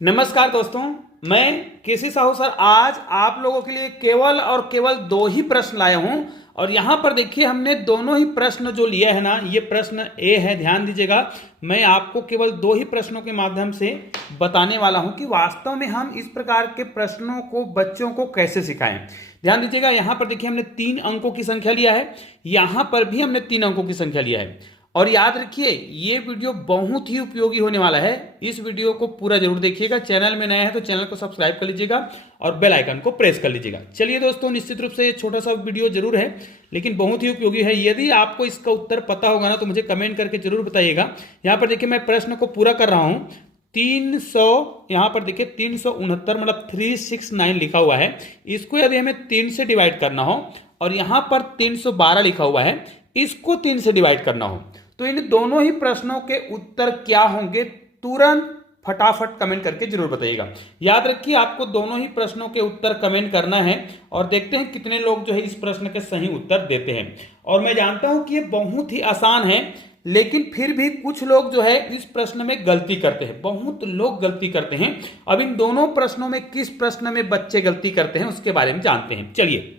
नमस्कार दोस्तों, मैं केसी साहू सर आज आप लोगों के लिए केवल और केवल दो ही प्रश्न लाया हूं। और यहां पर देखिए हमने दोनों ही प्रश्न जो लिया है ना, ये प्रश्न ए है। ध्यान दीजिएगा, मैं आपको केवल दो ही प्रश्नों के माध्यम से बताने वाला हूं कि वास्तव में हम इस प्रकार के प्रश्नों को बच्चों को कैसे सिखाएं। ध्यान दीजिएगा, यहां पर देखिए हमने 3 अंकों की संख्या लिया है, यहां पर भी हमने 3 अंकों की संख्या लिया है। और याद रखिए ये वीडियो बहुत ही उपयोगी होने वाला है, इस वीडियो को पूरा जरूर देखिएगा। चैनल में नया है तो चैनल को सब्सक्राइब कर लीजिएगा और बेल आइकन को प्रेस कर लीजिएगा। चलिए दोस्तों, निश्चित रूप से ये छोटा सा वीडियो जरूर है लेकिन बहुत ही उपयोगी है। यदि आपको इसका उत्तर पता होगा ना तो मुझे कमेंट करके जरूर बताइएगा। यहाँ पर देखिए मैं प्रश्न को पूरा कर रहा हूँ। 300 यहाँ पर देखिए 369 मतलब 369 लिखा हुआ है। इसको यदि हमें 3 से डिवाइड करना हो और यहाँ पर 312 लिखा हुआ है, इसको 3 से डिवाइड करना हो तो इन दोनों ही प्रश्नों के उत्तर क्या होंगे, तुरंत फटाफट कमेंट करके जरूर बताइएगा। याद रखिए आपको दोनों ही प्रश्नों के उत्तर कमेंट करना है और देखते हैं कितने लोग जो है इस प्रश्न के सही उत्तर देते हैं। और मैं जानता हूं कि ये बहुत ही आसान है लेकिन फिर भी कुछ लोग जो है इस प्रश्न में गलती करते हैं, बहुत लोग गलती करते हैं। अब इन दोनों प्रश्नों में किस प्रश्न में बच्चे गलती करते हैं उसके बारे में जानते हैं। चलिए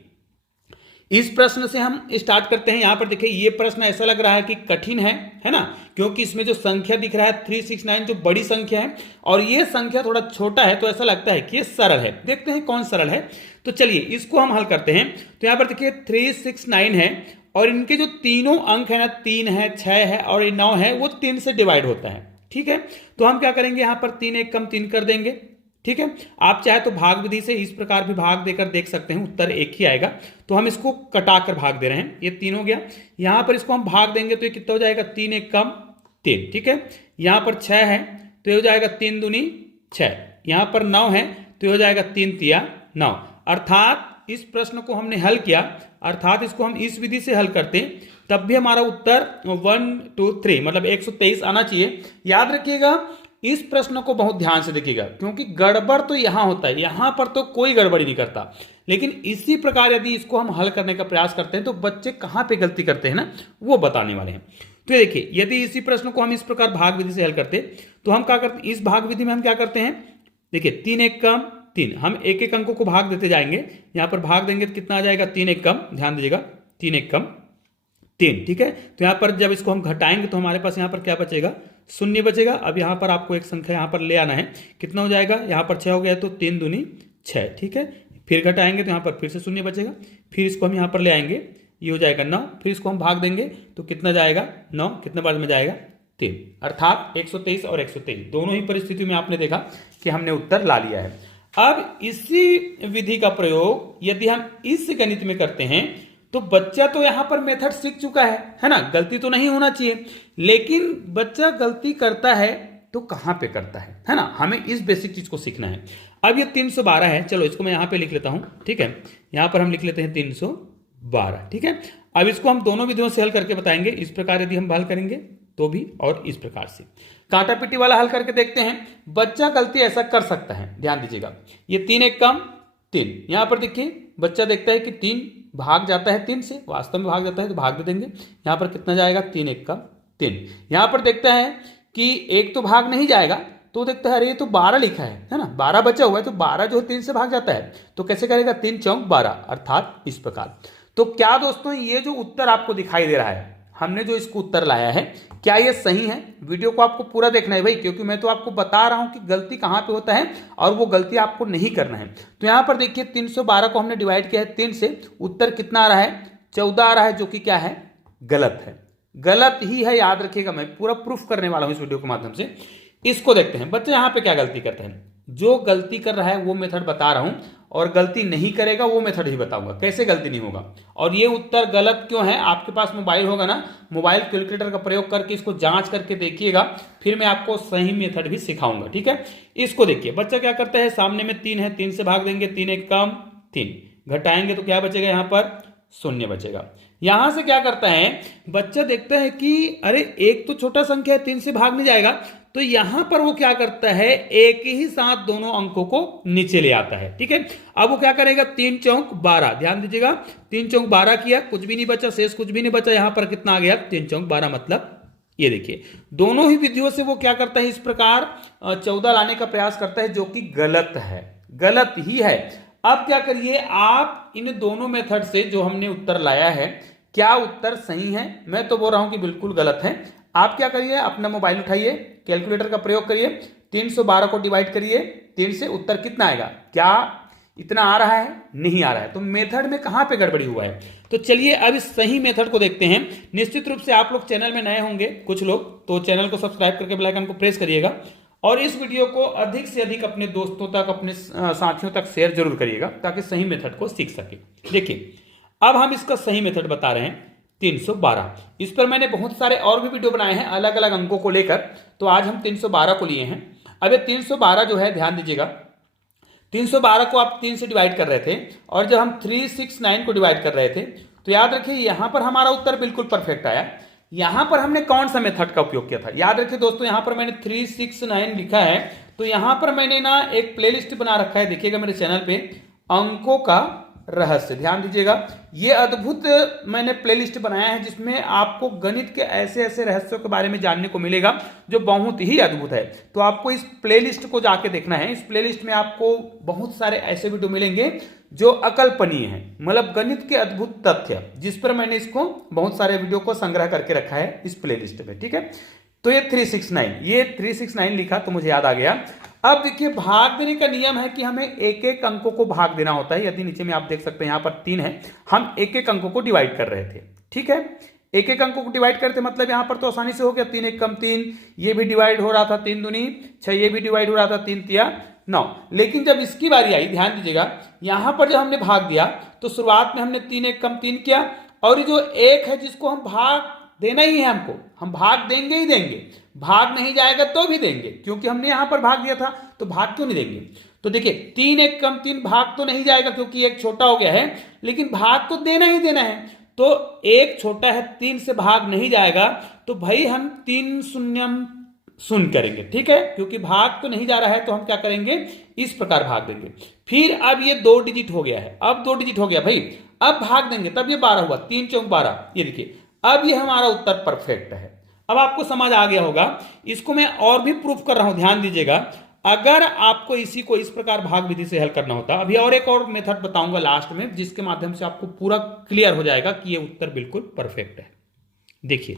इस प्रश्न से हम स्टार्ट करते हैं। यहां पर देखिए ये प्रश्न ऐसा लग रहा है कि कठिन है ना, क्योंकि इसमें जो संख्या दिख रहा है 369 जो बड़ी संख्या है और ये संख्या थोड़ा छोटा है, तो ऐसा लगता है कि ये सरल है। देखते हैं कौन सरल है। तो चलिए इसको हम हल करते हैं। तो यहां पर देखिए 369 है और इनके जो तीनों अंक है ना, 3 है, 6 है और 9 है, वो 3 से डिवाइड होता है। ठीक है, तो हम क्या करेंगे, यहां पर 3 एक कम 3 कर देंगे। ठीक है, आप चाहे तो भाग विधि से इस प्रकार भी भाग देकर देख सकते हैं, उत्तर एक ही आएगा। तो हम इसको कटाकर भाग दे रहे हैं, ये 3 हो गया। यहां पर इसको हम भाग देंगे तो ये कितना हो जाएगा, 3 एक कम 3। ठीक है, यहां पर 6 है तो ये हो जाएगा 3 दूनी 6। यहां पर 9 है तो ये हो जाएगा 3 तिया 9। अर्थात इस प्रश्न को हमने हल किया, अर्थात इसको हम इस विधि से हल करते तब भी हमारा उत्तर 1 2 3 मतलब 123 आना चाहिए। याद रखिएगा इस प्रश्न को बहुत ध्यान से देखिएगा, क्योंकि गड़बड़ तो यहां होता है, यहां पर तो कोई गड़बड़ी नहीं करता, लेकिन इसी प्रकार यदि इसको हम हल करने का प्रयास करते हैं तो बच्चे कहां पे गलती करते हैं ना, वो बताने वाले हैं। तो ये देखिए यदि इसी प्रश्न को हम इस प्रकार भाग विधि से हल करते तो हम क्या करते, इस भाग विधि में हम क्या करते हैं, देखिए 3 एक कम 3, हम एक एक अंकों को भाग देते जाएंगे। यहां पर भाग देंगे तो कितना आ जाएगा, 3 एक कम, ध्यान दीजिएगा 3 एक कम 3। ठीक है, तो यहां पर जब इसको हम घटाएंगे तो हमारे पास यहां पर क्या बचेगा, 0 बचेगा। अब यहां पर आपको एक संख्या यहां पर ले आना है, कितना हो जाएगा, यहां पर 6 हो गया तो 3 दूनी 6। ठीक है, फिर घटाएंगे तो यहां पर फिर से 0 बचेगा, फिर इसको हम यहां पर ले आएंगे, ये हो जाएगा 9। फिर इसको हम भाग देंगे तो कितना जाएगा, 9 कितने बार में जाएगा, 3। अर्थात 123 और 123 दोनों ही परिस्थिति में आपने देखा कि हमने उत्तर ला लिया है। अब इसी विधि का प्रयोग यदि हम इस गणित में करते हैं तो बच्चा तो यहां पर मेथड सीख चुका है ना, गलती तो नहीं होना चाहिए, लेकिन बच्चा गलती करता है तो कहां पे करता है ना, हमें इस बेसिक चीज को सीखना है। अब ये 312 है, चलो इसको मैं यहां पे लिख लेता हूं। ठीक है, यहां पर हम लिख लेते हैं 312। ठीक है, अब इसको हम दोनों विधियों से हल करके बताएंगे। इस प्रकार यदि हम हल करेंगे तो भी और इस प्रकार से कांटा पिटी वाला हल करके देखते हैं। बच्चा गलती ऐसा कर सकता है, ध्यान दीजिएगा, ये 3 एक कम 3, यहां पर देखिए बच्चा देखता है कि 3 भाग जाता है 3 से, वास्तव में भाग जाता है तो भाग दे देंगे। यहां पर कितना जाएगा, 3 एक कम 3। यहां पर देखता है कि एक तो भाग नहीं जाएगा तो देखता है अरे ये तो 12 लिखा है ना, 12 बचा हुआ है तो 12 जो 3 से भाग जाता है तो कैसे करेगा, 3 चौक 12, अर्थात इस प्रकार। तो क्या दोस्तों ये जो उत्तर आपको दिखाई दे रहा है, हमने जो इसको उत्तर लाया है, क्या ये सही है? वीडियो को आपको पूरा देखना है भाई, क्योंकि मैं तो आपको बता रहा हूं कि गलती कहां पे होता है और वो गलती आपको नहीं करना है। तो यहां पर देखिए 312 को हमने डिवाइड किया है 3 से, उत्तर कितना आ रहा है, 14 आ रहा है, जो कि क्या है, गलत है, गलत ही है। याद रखिएगा मैं पूरा प्रूफ करने वाला हूं इस वीडियो के माध्यम से। इसको देखते हैं बच्चे यहां पे क्या गलती करते हैं। जो गलती कर रहा है वो मेथड बता रहा हूं और गलती नहीं करेगा वो मेथड ही बताऊंगा, कैसे गलती नहीं होगा। और ये उत्तर गलत क्यों है, आपके पास मोबाइल होगा ना, मोबाइल कैलकुलेटर का प्रयोग करके इसको जांच करके देखिएगा, फिर मैं आपको सही मेथड भी सिखाऊंगा। ठीक है, इसको देखिए बच्चा क्या करता है, सामने में 3 है, 3 से भाग देंगे, 3 एक कम 3, घटाएंगे तो क्या बचेगा, यहां पर 0 बचेगा। यहां से क्या करता है बच्चा, देखता है कि अरे एक तो छोटा संख्या है, 3 से भाग नहीं जाएगा, तो यहां पर वो क्या करता है, एक ही साथ दोनों अंकों को नीचे ले आता है। ठीक है, अब वो क्या करेगा, 3 चौक 12, ध्यान दीजिएगा 3 चौक 12 किया, कुछ भी नहीं बचा, शेष कुछ भी नहीं बचा, यहां पर कितना आ गया, 3 चौक 12 मतलब ये देखिए दोनों ही विधियों से वो क्या करता है, इस प्रकार 14 लाने का प्रयास करता है, जो कि गलत है, गलत ही है। अब क्या करिए आप, इन दोनों मेथड से जो हमने उत्तर लाया है, क्या उत्तर सही है? मैं तो बोल रहा हूं कि बिल्कुल गलत है। आप क्या करिए, अपना मोबाइल उठाइए, कैलकुलेटर का प्रयोग करिए, 312 को डिवाइड करिए 3 से, उत्तर कितना आएगा? क्या इतना आ रहा है? नहीं आ रहा है। तो मेथड में कहां पे गड़बड़ी हुआ है? तो चलिए अब इस सही मेथड को देखते हैं। निश्चित रूप से आप लोग चैनल में नए होंगे कुछ लोग, तो चैनल को सब्सक्राइब करके बेल आइकन को प्रेस करिएगा और इस वीडियो को अधिक से अधिक अपने दोस्तों तक, अपने साथियों तक शेयर जरूर करिएगा ताकि सही मेथड को सीख सके। देखिए अब हम इसका सही मेथड बता रहे हैं, 312। इस पर मैंने बहुत सारे और भी वीडियो बनाए हैं अलग अलग अंकों को लेकर, तो आज हम 312 को लिए हैं। अब ये 312 जो है, ध्यान दीजिएगा, 312 को आप 3 से डिवाइड कर रहे थे और जब हम 369 को डिवाइड कर रहे थे तो याद रखिए यहां पर हमारा उत्तर बिल्कुल परफेक्ट आया। यहां पर हमने कौन सा मेथड का उपयोग किया था? याद रखिए दोस्तों, यहां पर मैंने 369 लिखा है, तो यहां पर मैंने ना एक प्लेलिस्ट बना रखा है, देखिएगा मेरे चैनल पे, अंकों का रहस्य। ध्यान दीजिएगा, ये अद्भुत मैंने प्लेलिस्ट बनाया है जिसमें आपको गणित के ऐसे ऐसे रहस्यों के बारे में जानने को मिलेगा जो बहुत ही अद्भुत है। तो आपको इस प्लेलिस्ट को जाके देखना है। इस प्लेलिस्ट में आपको बहुत सारे ऐसे वीडियो मिलेंगे जो अकल्पनीय है, मतलब गणित के अद्भुत तथ्य, जिस पर मैंने इसको बहुत सारे वीडियो को संग्रह करके रखा है इस प्लेलिस्ट में। ठीक है, तो ये 369 लिखा तो मुझे याद आ गया। अब देखिए भाग देने का नियम है कि हमें एक एक अंकों को भाग देना होता है। यदि नीचे में आप देख सकते हैं यहां पर 3 है, हम एक एक अंकों को डिवाइड कर रहे थे। ठीक है, एक एक अंकों को डिवाइड करते मतलब यहां पर तो आसानी से हो गया, 3 1 कम 3, ये भी डिवाइड हो रहा था 3 दूनी 6, ये भी डिवाइड हो रहा था 3 तिया 9। लेकिन जब इसकी बारी आई, ध्यान दीजिएगा, यहां पर जब हमने भाग दिया तो शुरुआत में हमने 3 1 कम 3 किया, और ये जो एक है जिसको हम भाग देना ही है, हमको हम भाग देंगे ही देंगे, भाग नहीं जाएगा तो भी देंगे, क्योंकि हमने यहां पर भाग दिया था तो भाग क्यों नहीं देंगे? तो देखिए 3 1 कम 3 भाग तो नहीं जाएगा क्योंकि एक छोटा हो गया है, लेकिन भाग तो देना ही देना है। तो एक छोटा है, 3 से भाग नहीं जाएगा, तो भाई हम 3 शून्यम शून्य करेंगे। ठीक है, क्योंकि भाग तो नहीं जा रहा है तो हम क्या करेंगे, इस प्रकार भाग देंगे। फिर अब ये 2 डिजिट हो गया है, अब 2 डिजिट हो गया भाई, अब भाग देंगे तब ये 12 हुआ, 3 चौक 12। ये देखिए अब ये हमारा उत्तर परफेक्ट है। अब आपको समझ आ गया होगा। इसको मैं और भी प्रूफ कर रहा हूं, ध्यान दीजिएगा। अगर आपको इसी को इस प्रकार भाग विधि से हल करना होता, अभी और एक और मेथड बताऊंगा लास्ट में, जिसके माध्यम से आपको पूरा क्लियर हो जाएगा कि ये उत्तर बिल्कुल परफेक्ट है। देखिए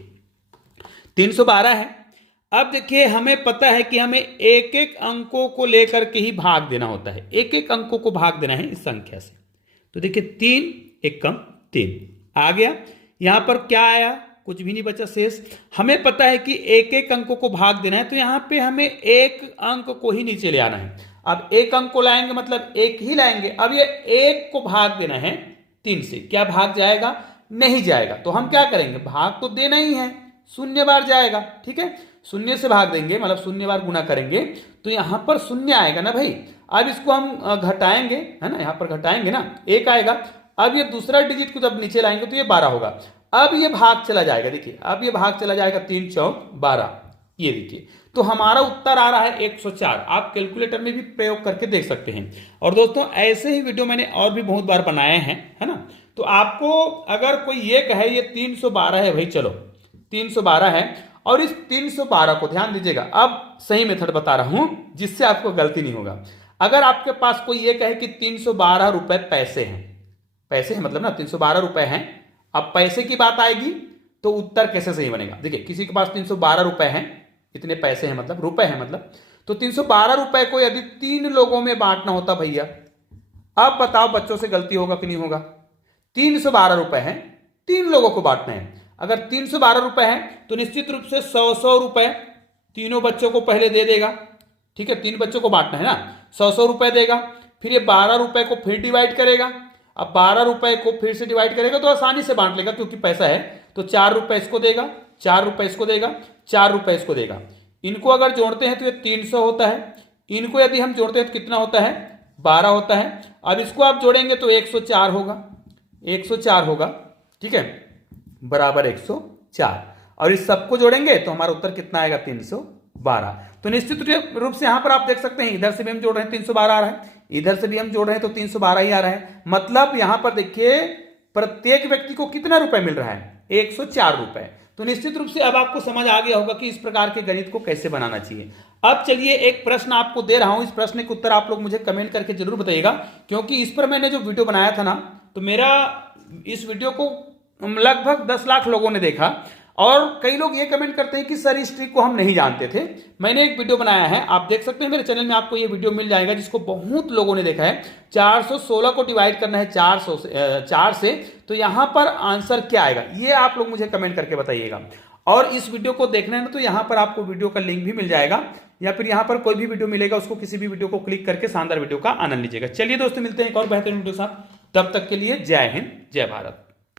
312 है। अब देखिए हमें पता है कि हमें एक एक अंकों को लेकर के ही भाग देना होता है, एक एक अंकों को भाग देना है इस संख्या से। तो देखिए 3 1 कम 3 आ गया, यहां पर क्या आया, कुछ भी नहीं बचा शेष। हमें पता है कि एक एक अंकों को भाग देना है, तो यहां पे हमें एक अंक को ही नीचे ले आना है। अब एक अंक को लाएंगे मतलब एक ही लाएंगे। अब ये एक को भाग देना है 3 से, क्या भाग जाएगा? नहीं जाएगा। तो हम क्या करेंगे, भाग तो देना ही है, 0 बार जाएगा। ठीक है, 0 से भाग देंगे मतलब 0 बार गुना करेंगे तो यहां पर 0 आएगा ना भाई। अब इसको हम घटाएंगे, है ना, यहां पर घटाएंगे ना, 1 आएगा। अब ये दूसरा डिजिट को जब नीचे लाएंगे तो ये 12 होगा। अब ये भाग चला जाएगा, देखिए अब ये भाग चला जाएगा, 3 चौक 12। ये देखिए तो हमारा उत्तर आ रहा है 104। आप कैलकुलेटर में भी प्रयोग करके देख सकते हैं। और दोस्तों ऐसे ही वीडियो मैंने और भी बहुत बार बनाए हैं, है ना। तो आपको अगर कोई ये कहे ये 312 है, भाई चलो 312 है, और इस 312 को ध्यान दीजिएगा, अब सही मेथड बता रहा हूं जिससे आपको गलती नहीं होगा। अगर आपके पास कोई ये कहे कि 312 रुपए पैसे हैं, पैसे हैं मतलब ना 312 रुपए हैं, अब पैसे की बात आएगी तो उत्तर कैसे सही बनेगा? देखिए किसी के पास 312 रुपए हैं, इतने पैसे हैं मतलब रुपए हैं मतलब, तो 312 रुपए को यदि 3 लोगों में बांटना होता भैया, अब बताओ बच्चों से गलती होगा कि नहीं होगा? 312 रुपए हैं, 3 लोगों को बांटना है। अगर 312 रुपए हैं तो निश्चित रूप से 100 रुपए तीनों बच्चों को पहले दे देगा। ठीक है, 3 बच्चों को बांटना है ना, 100 रुपए देगा। फिर ये 12 रुपए को फिर डिवाइड करेगा। अब 12 रुपए को फिर से डिवाइड करेगा तो आसानी से बांट लेगा क्योंकि पैसा है। तो 4 रुपए इसको देगा, 4 रुपए इसको देगा, 4 रुपए इसको देगा। इनको अगर जोड़ते हैं तो ये 300 होता है। इनको यदि हम जोड़ते हैं तो कितना होता है? 12 होता है। अब इसको आप जोड़ेंगे तो 104 होगा, 104 होगा। ठीक है, बराबर 104। और इस सबको जोड़ेंगे तो हमारा उत्तर कितना आएगा? 312। तो निश्चित रूप से यहां पर आप देख सकते हैं इधर से भी हम जोड़ रहे हैं 312 आ रहा है, इधर से भी हम जोड़ रहे हैं तो 312 ही आ रहा है। मतलब यहां पर देखिए प्रत्येक व्यक्ति को कितना रुपए मिल रहा है? 104 रुपए। तो निश्चित रूप से अब आपको समझ आ गया होगा कि इस प्रकार के गणित को कैसे बनाना चाहिए। अब चलिए एक प्रश्न आपको दे रहा हूं, इस प्रश्न के उत्तर आप लोग मुझे कमेंट करके जरूर बताइएगा, क्योंकि इस पर मैंने जो वीडियो बनाया था ना, तो मेरा इस वीडियो को लगभग 10 लाख लोगों ने देखा, और कई लोग ये कमेंट करते हैं कि सर इस ट्रिक को हम नहीं जानते थे। मैंने एक वीडियो बनाया है, आप देख सकते हैं मेरे चैनल में, आपको ये वीडियो मिल जाएगा, जिसको बहुत लोगों ने देखा है। 416 को डिवाइड करना है 4 से, तो यहां पर आंसर क्या आएगा ये आप लोग मुझे कमेंट करके बताइएगा। और इस वीडियो को देखना है ना, तो यहां पर आपको वीडियो का लिंक भी मिल जाएगा, या फिर यहां पर कोई भी वीडियो मिलेगा, उसको किसी भी वीडियो को क्लिक करके शानदार वीडियो का आनंद लीजिएगा। चलिए दोस्तों, मिलते हैं एक और बेहतरीन वीडियो के साथ, तब तक के लिए जय हिंद, जय भारत।